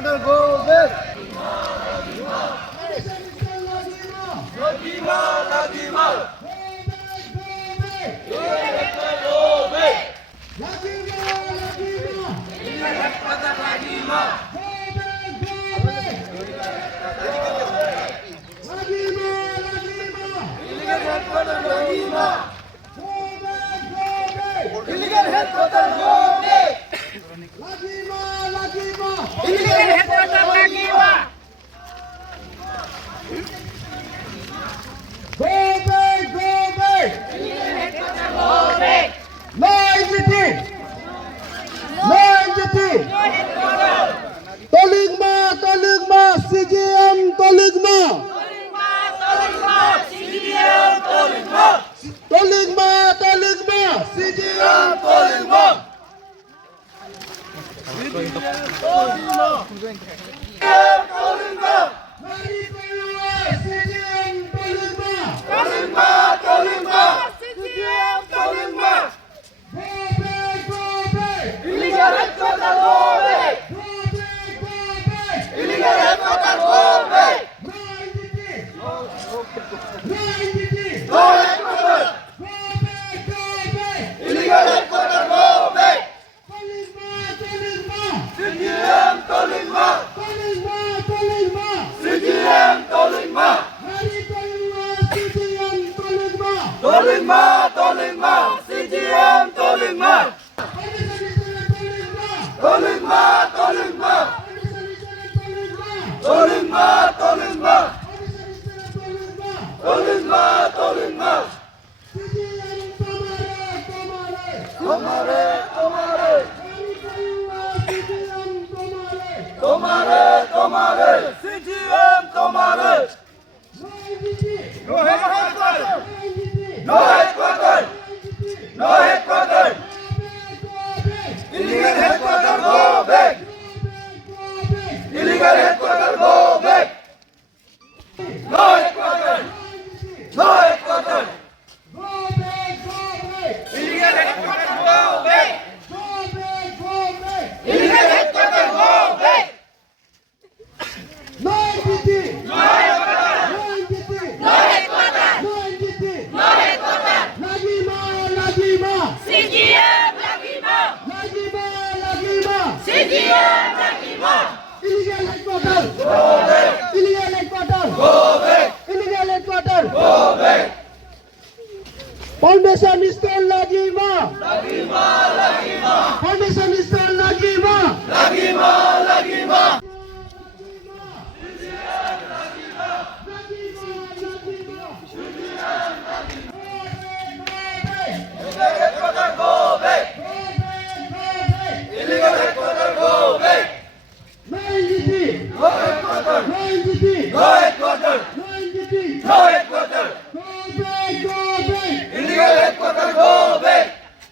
headquarters go back. Illegal headquarters go back. Illegal headquarters Lagima. Go back, go back. Illegal headquarters go back. No entity. No entity. No headquarters. Toligma, Toligma, CGM, Toligma. Toligma, CGM, Toligma. Toligma, Toligma, CGM, Toligma. Toligma, Toligma, CGM, Toligma. Toligma, Toligma. Toligma, Toligma. Toligma, Toligma. Tomare, tomare. Tomare, tomare. CGM, tomare. No headquarters. No headquarters! No headquarters! Illegal headquarters go back! Illegal headquarters go back! No headquarters! No headquarters! Illegal headquarters go back! Illegal headquarters go back! No entity! No headquarters! No entity! No headquarters! No entity! No headquarters! Lagima, Lagima! CGM, Lagima! Lagima, Lagima! CGM, Lagima! Illegal headquarters! Go back! Illegal headquarters! Go back! Illegal headquarters! Go back! Foundation stone Lagima! Lagima, Lagima! Foundation stone Lagima! Lagima, Lagima! Illegal headquarters go back! No entity! No headquarters! No entity! No headquarters! No entity! No headquarters! Go back! Go back! Illegal headquarters go back!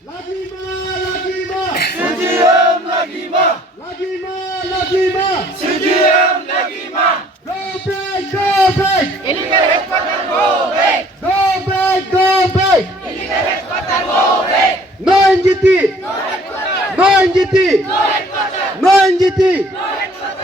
Lagima! Lagima! CGM Lagima! Lagima! Lagima! CGM Lagima! Go back! Go back! Illegal headquarters go back! Go back! Go back! Illegal headquarters go back! No entity! No headquarters! No entity! No headquarters! No entity! No headquarters! No entity!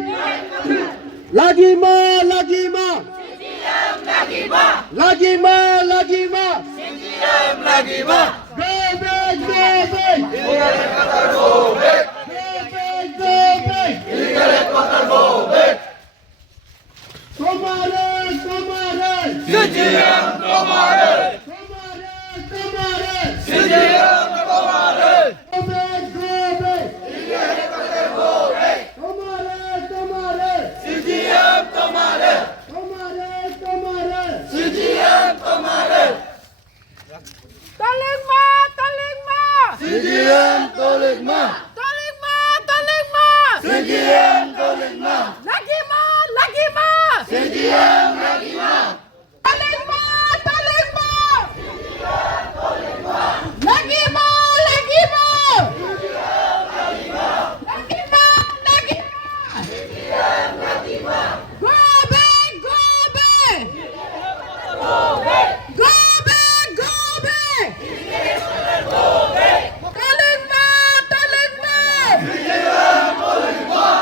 No headquarters! Lagima! Lagima! CGM Lagima! Lagima! Lagima! CGM Lagima! Go back! Go back! Illegal headquarters go back! Go back! Go back! Illegal headquarters go back! Tomare! Tomare! CGM Tomare! Tomare! Tomare! CGM Tomare! Go back! Go back! Illegal headquarters go back! Tomare! Tomare! CGM Tomare! Tomare! Tomare! CGM Tomare! Toligma, Toligma, CGM Toligma! Toligma, Toligma, CGM Toligma! Lagima, Lagima, CGM Lagima! Toligma, Toligma, Lagima, Lagima, Lagima, Lagima, go back, go back, go back, go back, go back, Toligma, Toligma.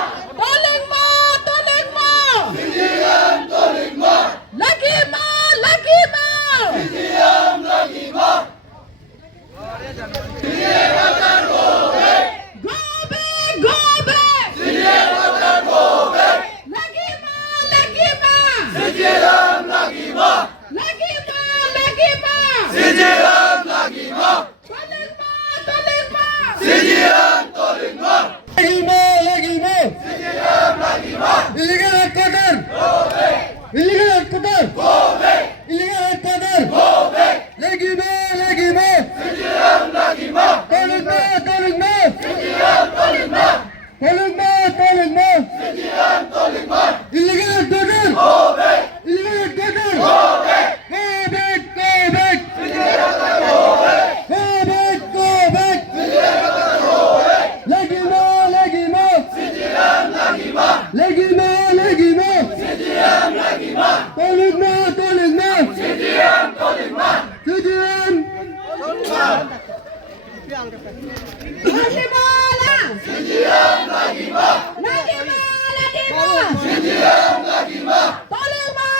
Lagi malang. Lagi ma. Tolong ma.